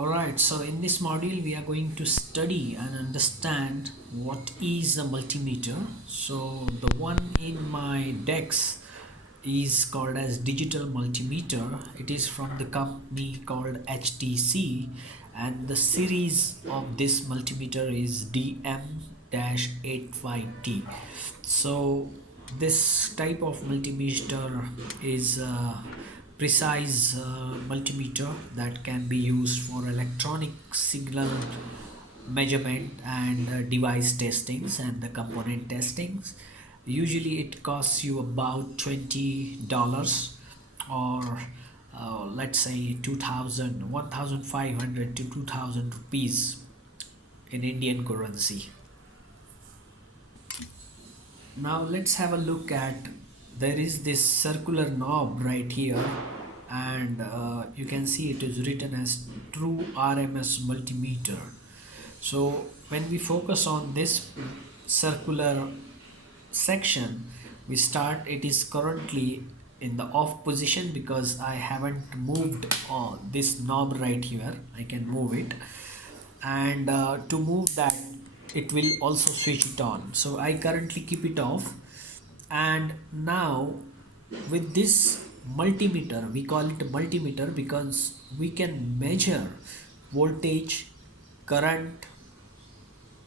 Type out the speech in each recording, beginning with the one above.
Alright, so in this module we are going to study and understand what is a multimeter. So the one in my decks is called as Digital Multimeter. It is from the company called HTC, and the series of this multimeter is DM-85T. So this type of multimeter is precise multimeter that can be used for electronic signal measurement and device testings and the component testings. Usually it costs you about $20 or let's say 1500 to 2000 rupees in Indian currency. Now let's have a look at, there is this circular knob right here, and you can see it is written as true RMS multimeter. So when we focus on this circular section, we start, it is currently in the off position because I haven't moved this knob right here. I can move it, and to move that it will also switch it on. So I currently keep it off, and now with this multimeter, we call it multimeter because we can measure voltage, current,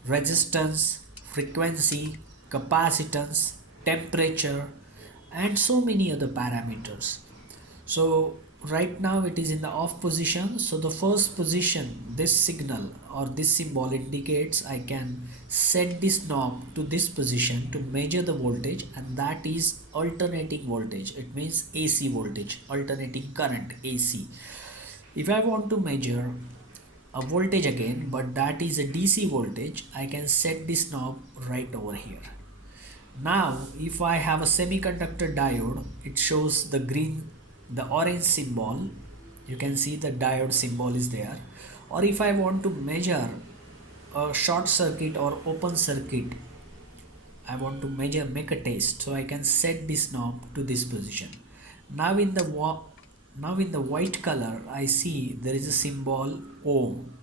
resistance, frequency, capacitance, temperature, and so many other parameters. So right now it is in the off position, so the first position, this signal or this symbol indicates I can set this knob to this position to measure the voltage, and that is alternating voltage. It means AC voltage, alternating current, AC. If I want to measure a voltage again, but that is a DC voltage, I can set this knob right over here. Now if I have a semiconductor diode, it shows the green, the orange symbol. You can see the diode symbol is there. Or if I want to measure a short circuit or open circuit, I want to measure, make a test, so I can set this knob to this position. Now in the white color I see there is a symbol ohm.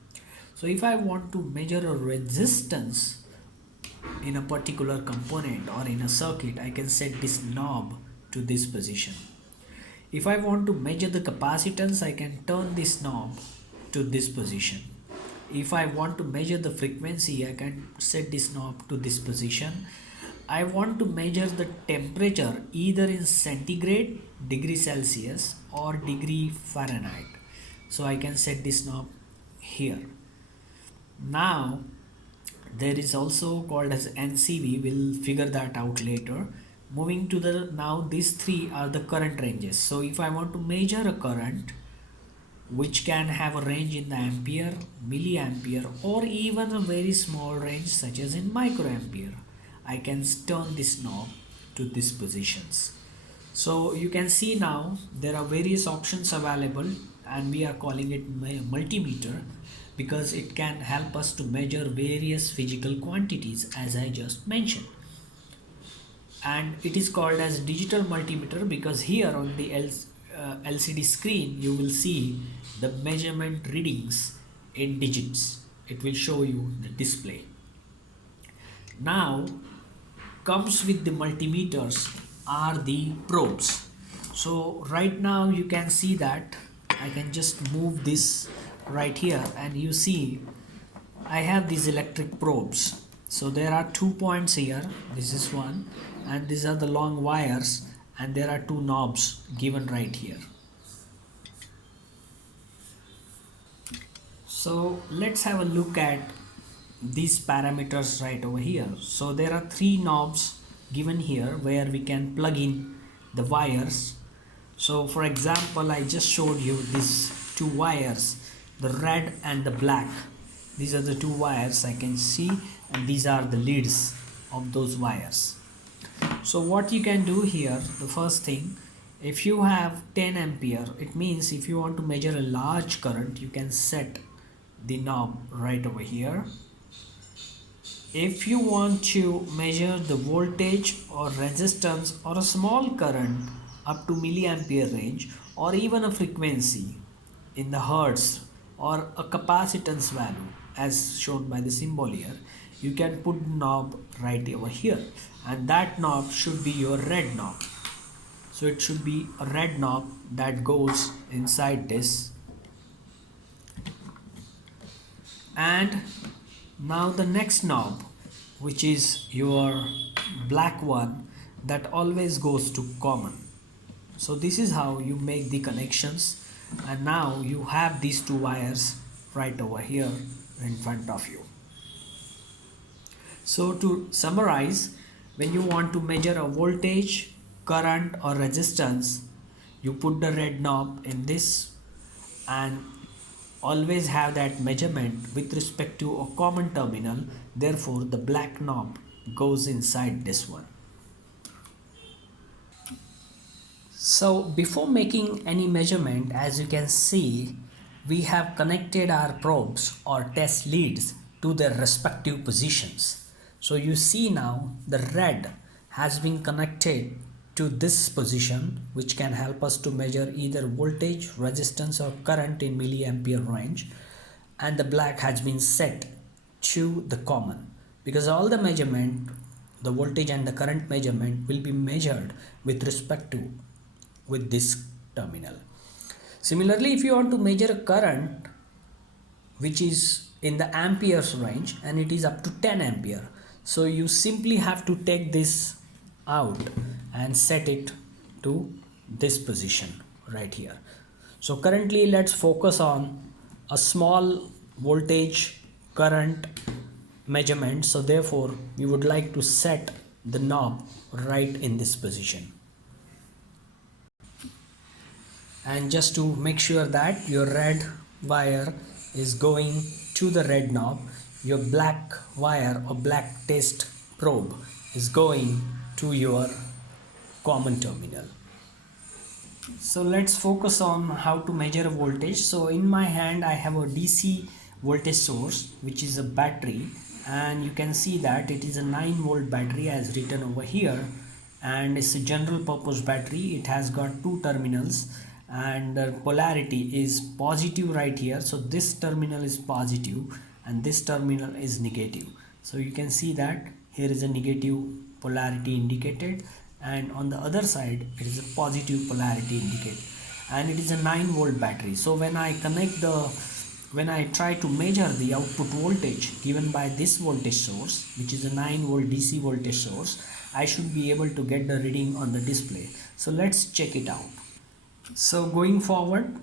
So if I want to measure a resistance in a particular component or in a circuit, I can set this knob to this position. If I want to measure the capacitance, I can turn this knob to this position. If I want to measure the frequency, I can set this knob to this position. I want to measure the temperature either in centigrade, degree Celsius, or degree Fahrenheit. So I can set this knob here. Now there is also called as NCV, we'll figure that out later. Moving to the, now these three are the current ranges. So if I want to measure a current which can have a range in the ampere, milliampere, or even a very small range such as in microampere, I can turn this knob to these positions. So you can see now there are various options available, and we are calling it multimeter because it can help us to measure various physical quantities as I just mentioned. And it is called as digital multimeter because here on the LCD screen you will see the measurement readings in digits. It will show you the display. Now comes with the multimeters are the probes. So right now you can see that I can just move this right here, and you see I have these electric probes. So there are 2 points here, this is one, and these are the long wires, and there are 2 knobs given right here. So let's have a look at these parameters right over here. So there are 3 knobs given here where we can plug in the wires. So for example, I just showed you these 2 wires, the red and the black. These are the 2 wires I can see, and these are the leads of those wires. So what you can do here, the first thing, if you have 10 ampere, it means if you want to measure a large current, you can set the knob right over here. If you want to measure the voltage or resistance or a small current up to milliampere range, or even a frequency in the hertz or a capacitance value as shown by the symbol here, you can put knob right over here, and that knob should be your red knob. So it should be a red knob that goes inside this. And now the next knob, which is your black one, that always goes to common. So this is how you make the connections, and now you have these two wires right over here in front of you. So to summarize, when you want to measure a voltage, current or resistance, you put the red knob in this and always have that measurement with respect to a common terminal. Therefore the black knob goes inside this one. So before making any measurement, as you can see, we have connected our probes or test leads to their respective positions. So you see now the red has been connected to this position, which can help us to measure either voltage, resistance or current in milliampere range, and the black has been set to the common, because all the measurement, the voltage and the current measurement, will be measured with respect to with this terminal. Similarly, if you want to measure a current which is in the amperes range and it is up to 10 ampere, so you simply have to take this out and set it to this position right here. So currently let's focus on a small voltage current measurement. So therefore we would like to set the knob right in this position. And just to make sure that your red wire is going to the red knob, your black wire or black test probe is going to your common terminal. So let's focus on how to measure a voltage. So in my hand I have a DC voltage source, which is a battery, and you can see that it is a 9-volt battery as written over here, and it's a general purpose battery. It has got two terminals and the polarity is positive right here. So this terminal is positive and this terminal is negative. So you can see that here is a negative polarity indicated, and on the other side it is a positive polarity indicated, and it is a 9-volt battery. So when I try to measure the output voltage given by this voltage source, which is a 9-volt DC voltage source, I should be able to get the reading on the display. So let's check it out. So going forward,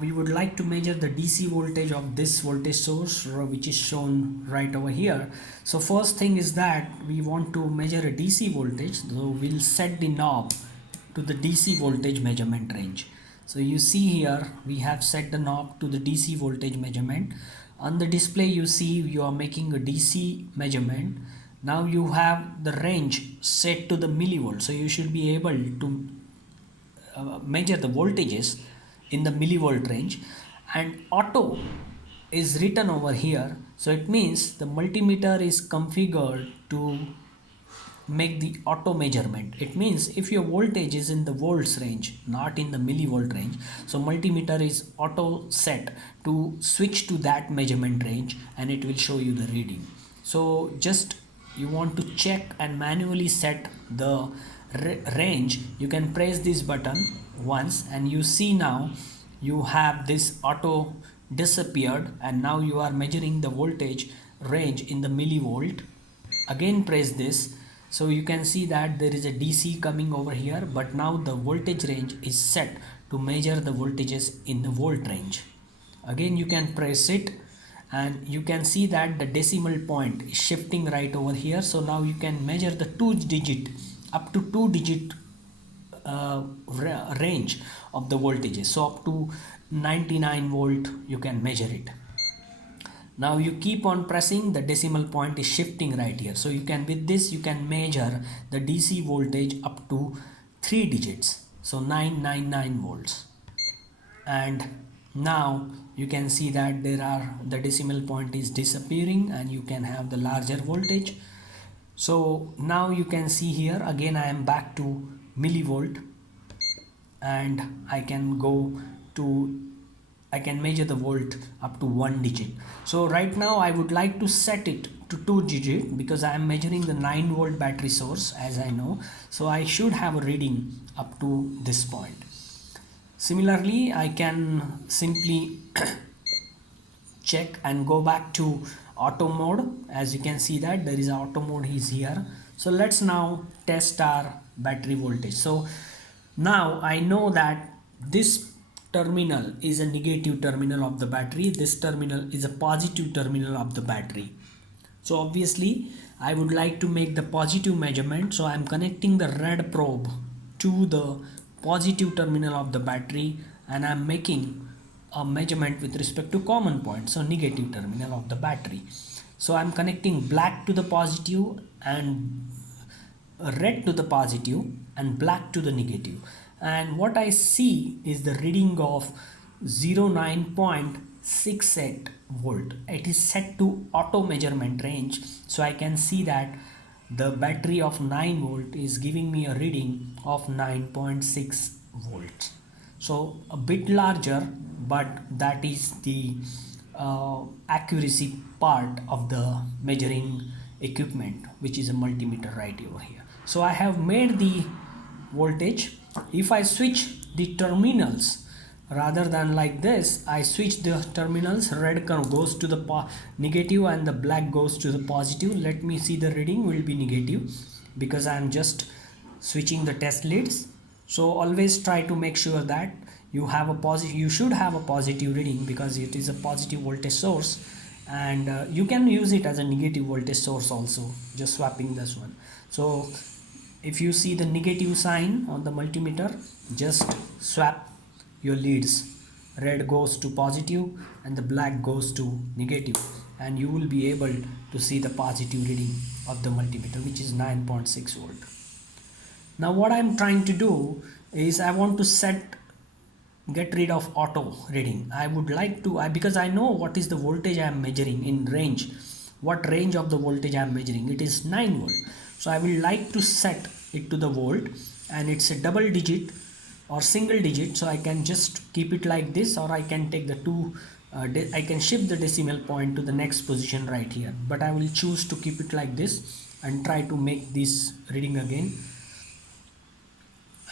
we would like to measure the DC voltage of this voltage source, which is shown right over here. So first thing is that we want to measure a DC voltage. So we'll set the knob to the DC voltage measurement range. So you see here we have set the knob to the DC voltage measurement. On the display you see you are making a DC measurement. Now you have the range set to the millivolt. So you should be able to measure the voltages in the millivolt range, and auto is written over here. So it means the multimeter is configured to make the auto measurement. It means if your voltage is in the volts range, not in the millivolt range, so multimeter is auto set to switch to that measurement range and it will show you the reading. So just you want to check and manually set the range, you can press this button once and you see now you have this auto disappeared, and now you are measuring the voltage range in the millivolt. Again press this, so you can see that there is a DC coming over here, but now the voltage range is set to measure the voltages in the volt range. Again you can press it and you can see that the decimal point is shifting right over here. So now you can measure the up to 2-digit range of the voltages. So up to 99 volt you can measure it. Now you keep on pressing, the decimal point is shifting right here. So you can, with this you can measure the DC voltage up to 3 digits, so 999 volts. And now you can see that the decimal point is disappearing and you can have the larger voltage. So now you can see here again I am back to millivolt and I can go to I can measure the volt up to 1 digit. So right now I would like to set it to 2 digit because I am measuring the 9 volt battery source, as I know. So I should have a reading up to this point. Similarly, I can simply check and go back to auto mode. As you can see that there is auto mode is here. So let's now test our battery voltage. So now I know that this terminal is a negative terminal of the battery, this terminal is a positive terminal of the battery. So obviously I would like to make the positive measurement, so I'm connecting the red probe to the positive terminal of the battery and I'm making a measurement with respect to common point, so negative terminal of the battery. So I'm connecting black to the positive and red to the positive and black to the negative, and what I see is the reading of 09.68 volt. It is set to auto measurement range, so I can see that the battery of 9 volt is giving me a reading of 9.6 volts. So a bit larger, but that is the accuracy part of the measuring equipment, which is a multimeter right over here. So I have made the voltage. If I switch the terminals, rather than like this, I switch the terminals, red goes to the negative and the black goes to the positive. Let me see, the reading will be negative because I am just switching the test leads. So always try to make sure that you have a positive, you should have a positive reading because it is a positive voltage source, and you can use it as a negative voltage source also, just swapping this one. So if you see the negative sign on the multimeter, just swap your leads, red goes to positive and the black goes to negative, and you will be able to see the positive reading of the multimeter, which is 9.6 volt. Now what I'm trying to do is I want to get rid of auto reading. I would like to, because I know what is the voltage I am measuring in range, what range of the voltage I am measuring, it is 9 volt. So I will like to set it to the volt, and it's a double digit or single digit, so I can just keep it like this, or I can take the I can shift the decimal point to the next position right here, but I will choose to keep it like this and try to make this reading again,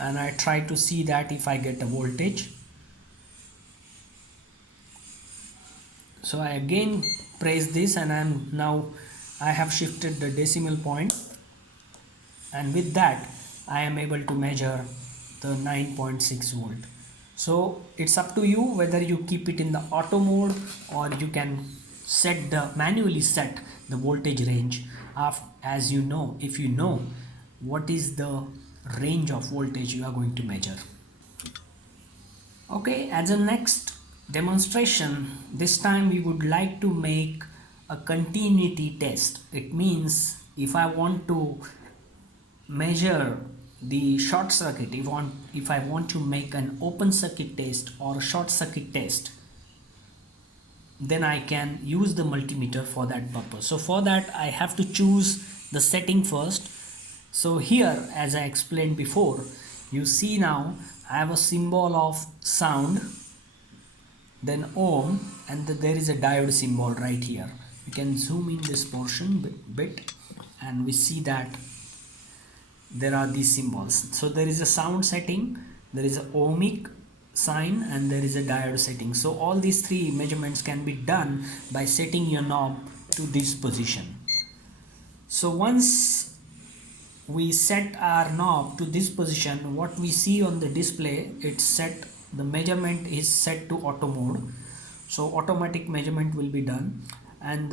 and I try to see that if I get a voltage. So I again press this, and I have shifted the decimal point, and with that I am able to measure the 9.6 volt. So it's up to you whether you keep it in the auto mode or you can manually set the voltage range as you know, if you know what is the range of voltage you are going to measure. Okay, as a next demonstration, this time we would like to make a continuity test. It means if I want to measure the short circuit, if I want to make an open circuit test or a short circuit test, then I can use the multimeter for that purpose. So for that I have to choose the setting first. So here, as I explained before, you see now I have a symbol of sound, then ohm, and there is a diode symbol right here. You can zoom in this portion bit and we see that there are these symbols. So there is a sound setting, there is a ohmic sign, and there is a diode setting. So all these three measurements can be done by setting your knob to this position. So once we set our knob to this position, what we see on the display, it's set, the measurement is set to auto mode, so automatic measurement will be done, and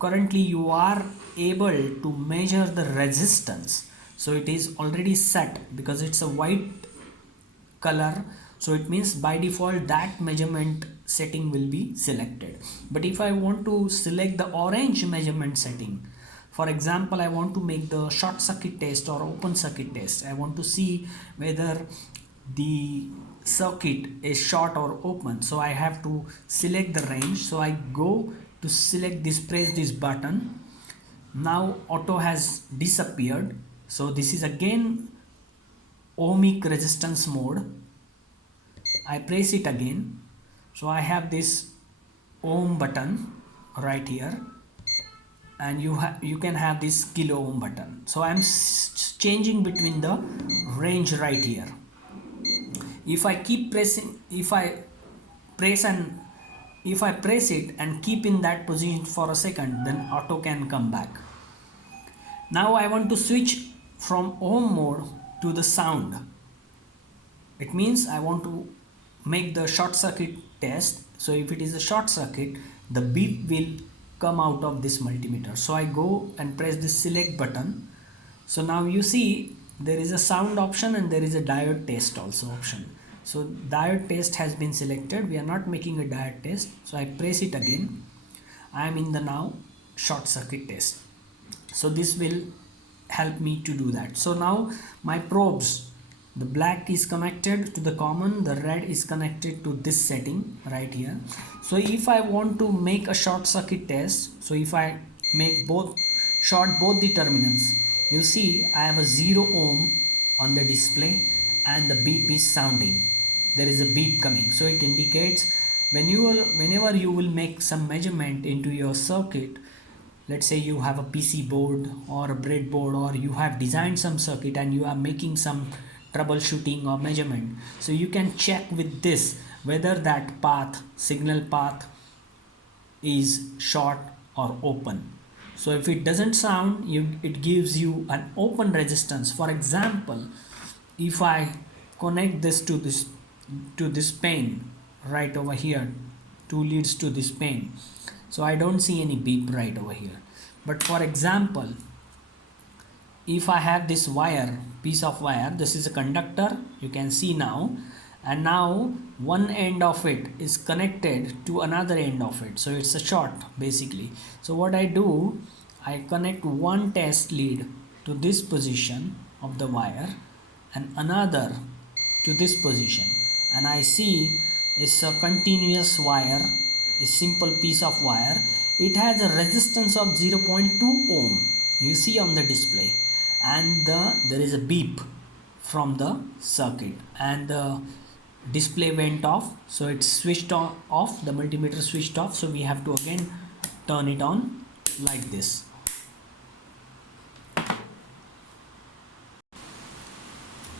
currently you are able to measure the resistance. So it is already set because it's a white color, so it means by default that measurement setting will be selected. But if I want to select the orange measurement setting, for example, I want to make the short circuit test or open circuit test, I want to see whether the circuit is short or open, so I have to select the range. So I go to select this, press this button. Now auto has disappeared, so this is again ohmic resistance mode. I press it again, So I have this ohm button right here, and you can have this kilo ohm button. So I'm changing between the range right here. If I keep pressing, press and if I press it and keep in that position for a second, then auto can come back. Now I want to switch from ohm mode to the sound. It means I want to make the short circuit test. So if it is a short circuit, the beep will come out of this multimeter. So I go and press this select button. So now you see there is a sound option and there is a diode test also option. So diode test has been selected. We are not making a diode test. So I press it again. I am in the now short circuit test. So this will help me to do that. So now my probes, the black is connected to the common, the red is connected to this setting right here. So if I want to make a short circuit test, so if I make short both the terminals, you see I have a 0 ohm on the display and the beep is sounding. There is a beep coming, so it indicates whenever you will make some measurement into your circuit. Let's say you have a PC board or a breadboard, or you have designed some circuit and you are making some troubleshooting or measurement, so you can check with this whether that signal path is short or open. So if it doesn't sound, it gives you an open resistance. For example, if I connect this to this pin right over here, two leads to this pin, so I don't see any beep right over here. But for example, if I have this piece of wire, this is a conductor, you can see now, and now one end of it is connected to another end of it, so it's a short basically. So what I do, I connect one test lead to this position of the wire and another to this position, and I see it's a continuous wire, a simple piece of wire. It has a resistance of 0.2 ohm, you see on the display, and there is a beep from the circuit and the display went off, so it's switched off, the multimeter switched off. So we have to again turn it on like this.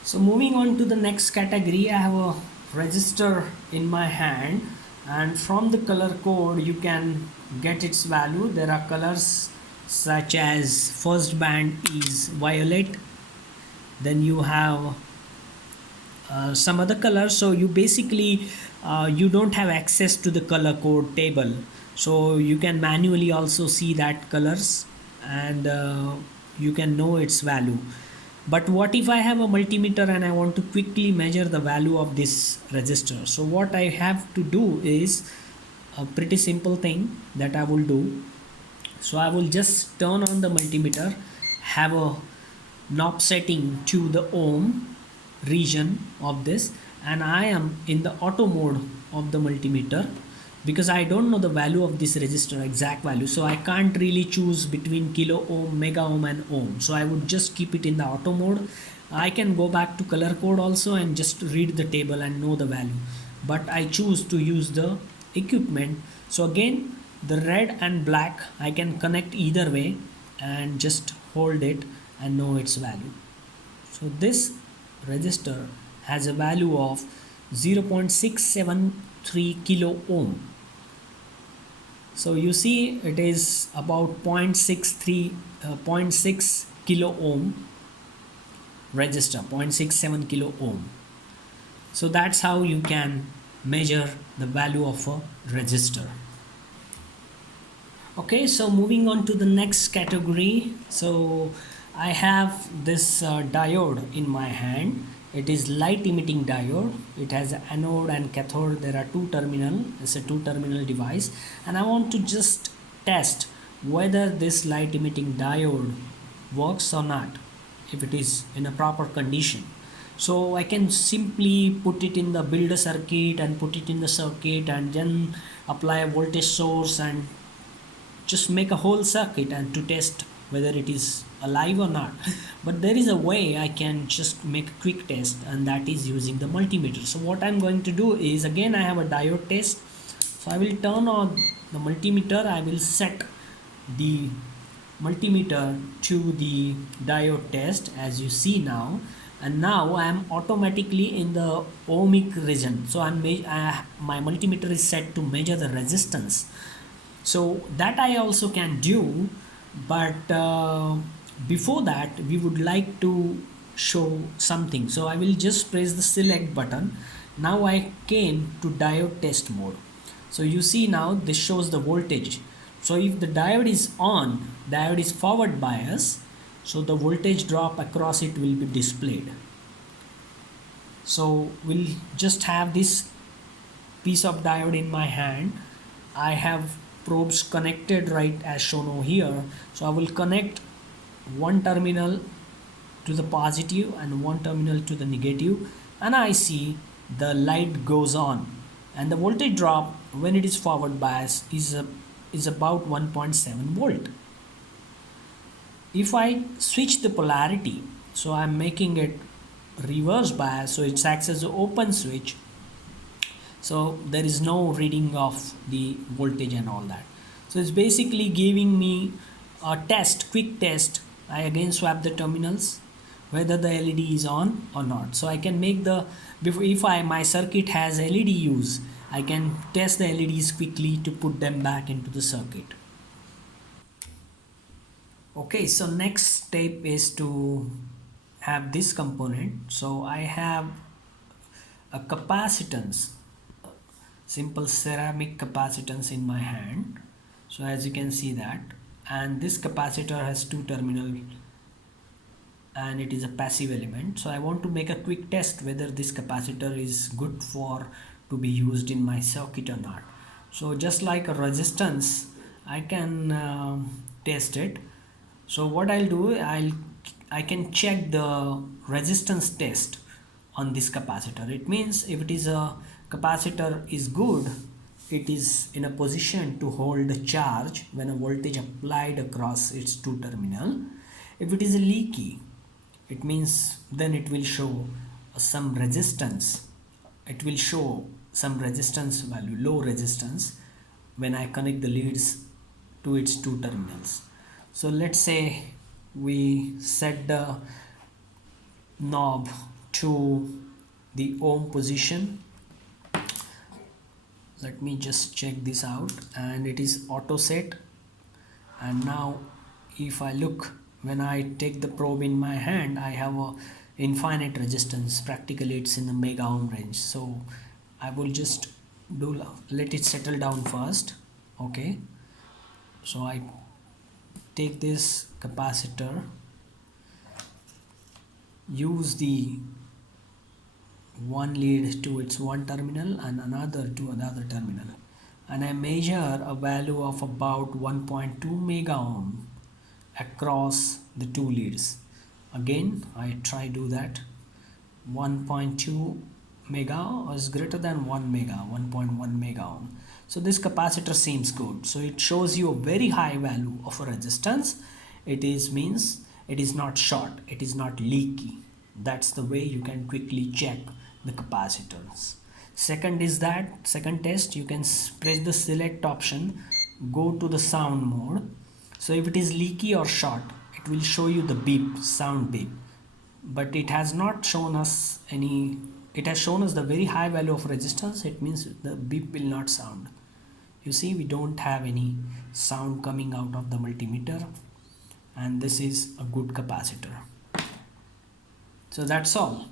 So moving on to the next category, I have a resistor in my hand, and from the color code you can get its value. There are colors such as first band is violet, then you have some other colors. So you basically you don't have access to the color code table, so you can manually also see that colors and you can know its value. But what if I have a multimeter and I want to quickly measure the value of this resistor? So what I have to do is a pretty simple thing that I will do. So I will just turn on the multimeter, have a knob setting to the ohm region of this, and I am in the auto mode of the multimeter because I don't know the value of this resistor, exact value, so I can't really choose between kilo ohm, mega ohm and ohm. So I would just keep it in the auto mode. I can go back to color code also and just read the table and know the value, but I choose to use the equipment. So again, the red and black I can connect either way and just hold it and know its value. So this resistor has a value of 0.673 kilo ohm. So you see it is about 0.6 kilo ohm resistor, 0.67 kilo ohm. So that's how you can measure the value of a resistor. Okay, so moving on to the next category. So I have this diode in my hand. It is light emitting diode. It has an anode and cathode. There are two terminal. It's a two terminal device, and I want to just test whether this light emitting diode works or not, if it is in a proper condition. So I can simply put it in the build a circuit and put it in the circuit and then apply a voltage source and just make a whole circuit and to test whether it is alive or not. But there is a way I can just make a quick test, and that is using the multimeter. So what I'm going to do is, again, I have a diode test. So I will turn on the multimeter. I will set the multimeter to the diode test, as you see now. And now I am automatically in the ohmic region. So my multimeter is set to measure the resistance. So that I also can do, but before that we would like to show something. So I will just press the select button. Now I came to diode test mode. So you see now this shows the voltage. So if the diode is on, diode is forward bias, so the voltage drop across it will be displayed. So we'll just have this piece of diode in my hand. I have probes connected right as shown over here. So I will connect one terminal to the positive and one terminal to the negative, and I see the light goes on, and the voltage drop when it is forward bias is about 1.7 volt. If I switch the polarity, so I'm making it reverse bias, so it acts as an open switch, so there is no reading of the voltage and all that. So it's basically giving me a test, quick test. I again swap the terminals whether the LED is on or not. So I can make the, if my circuit has LED use, I can test the LEDs quickly to put them back into the circuit. Okay, so next step is to have this component. So I have a capacitance, simple ceramic capacitance in my hand. So as you can see that, and this capacitor has two terminals and it is a passive element. So I want to make a quick test whether this capacitor is good for to be used in my circuit or not. So just like a resistance, I can test it. So what I'll do, I can check the resistance test on this capacitor. It means if it is a capacitor is good, it is in a position to hold a charge when a voltage applied across its two terminal. If it is leaky, it means then it will show some resistance. It will show some resistance value, low resistance, when I connect the leads to its two terminals. So let's say we set the knob to the ohm position. Let me just check this out, and it is auto set. And now if I look, when I take the probe in my hand, I have a infinite resistance. Practically it's in the mega ohm range. So I will just let it settle down first. Okay, so I take this capacitor, use the one lead to its one terminal and another to another terminal, and I measure a value of about 1.2 mega ohm across the two leads. Again I try do that. 1.2 mega is greater than 1 mega, 1.1 mega ohm. So this capacitor seems good. So it shows you a very high value of a resistance. It is means it is not short, it is not leaky. That's the way you can quickly check the capacitors. Second is that, second test, you can press the select option, go to the sound mode. So if it is leaky or short, it will show you the beep, sound beep. But it has not shown us any, it has shown us the very high value of resistance. It means the beep will not sound. You see, we don't have any sound coming out of the multimeter, and this is a good capacitor. So that's all.